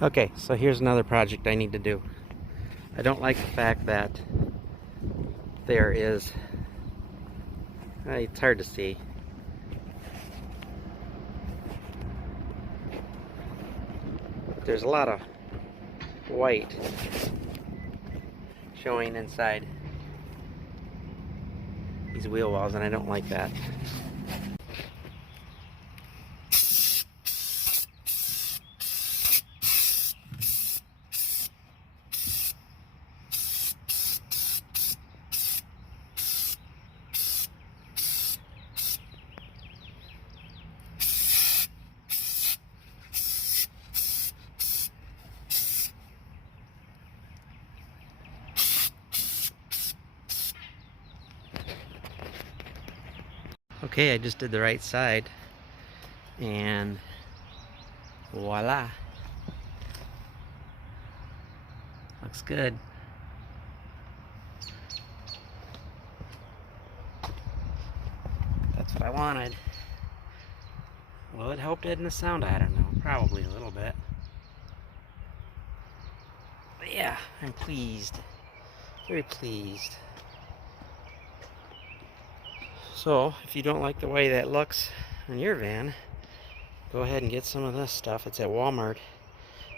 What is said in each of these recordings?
Okay, so here's another project I need to do. I don't like the fact that there is, it's hard to see. There's a lot of white showing inside these wheel wells, and I don't like that. Okay, I just did the right side, and voila, looks good. That's what I wanted. Well, it helped in the sound, I don't know, probably a little bit. But yeah, I'm pleased, very pleased. So, if you don't like the way that looks on your van, go ahead and get some of this stuff. It's at Walmart.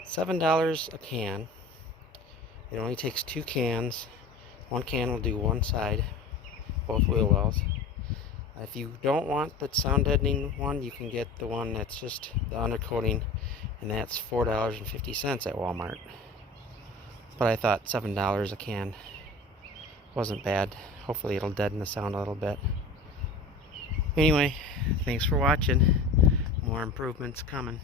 $7 a can. It only takes 2 cans. 1 can will do one side, both wheel wells. If you don't want the sound deadening one, you can get the one that's just the undercoating, and that's $4.50 at Walmart. But I thought $7 a can wasn't bad. Hopefully it'll deaden the sound a little bit. Anyway, thanks for watching. More improvements coming.